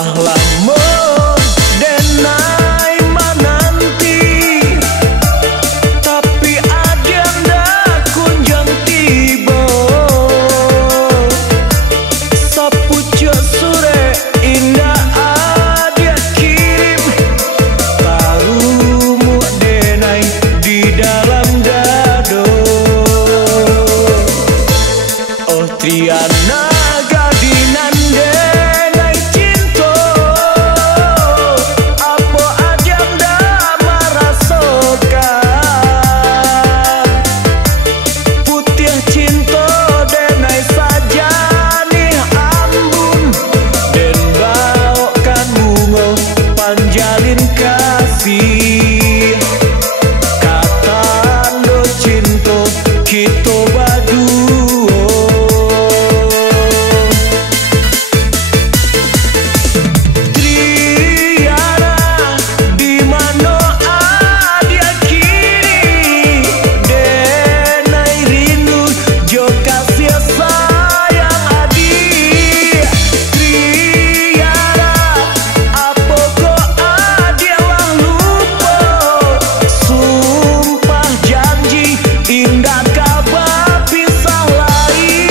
Sumpah lamo denai mananti, tapi agenda kunjang tiba. Sapucuk sore indah dia kirim, tarumu denai di dalam dado. Oh Triana gadinan denai cinta, apa agenda merasakan. Putih cinta denai saja nih ambun, den bawakan bunga panjalin kasih. Katando cinta kita berdua. Triana di mana dia kini, denai rindu jo kasih sayang adik. Triana apa kok adilah lupa, sumpah janji indah kabar pisah lain.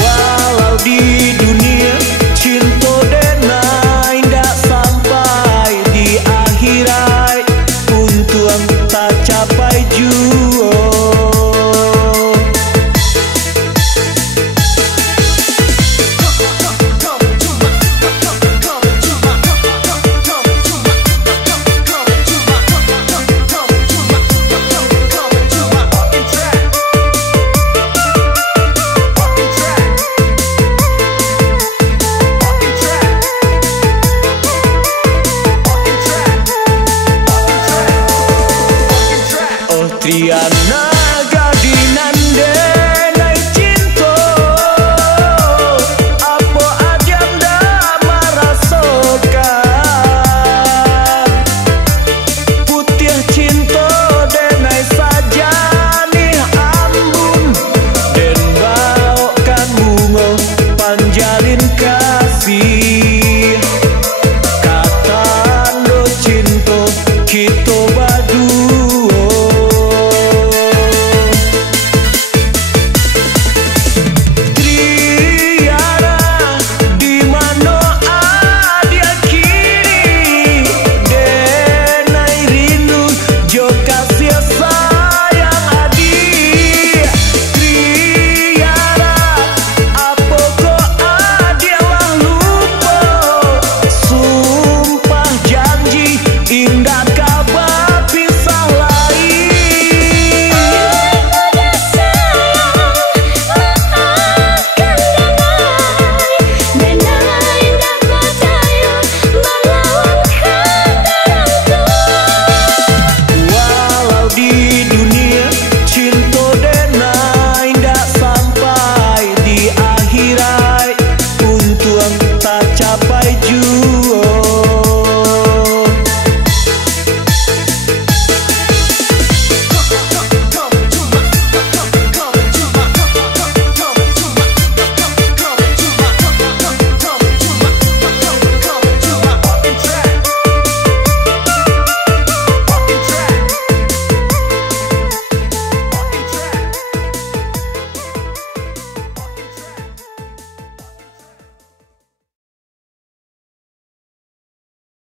Walau di dunia cinta denai ndak sampai di akhirat, untung tak capai jua. Oh Triana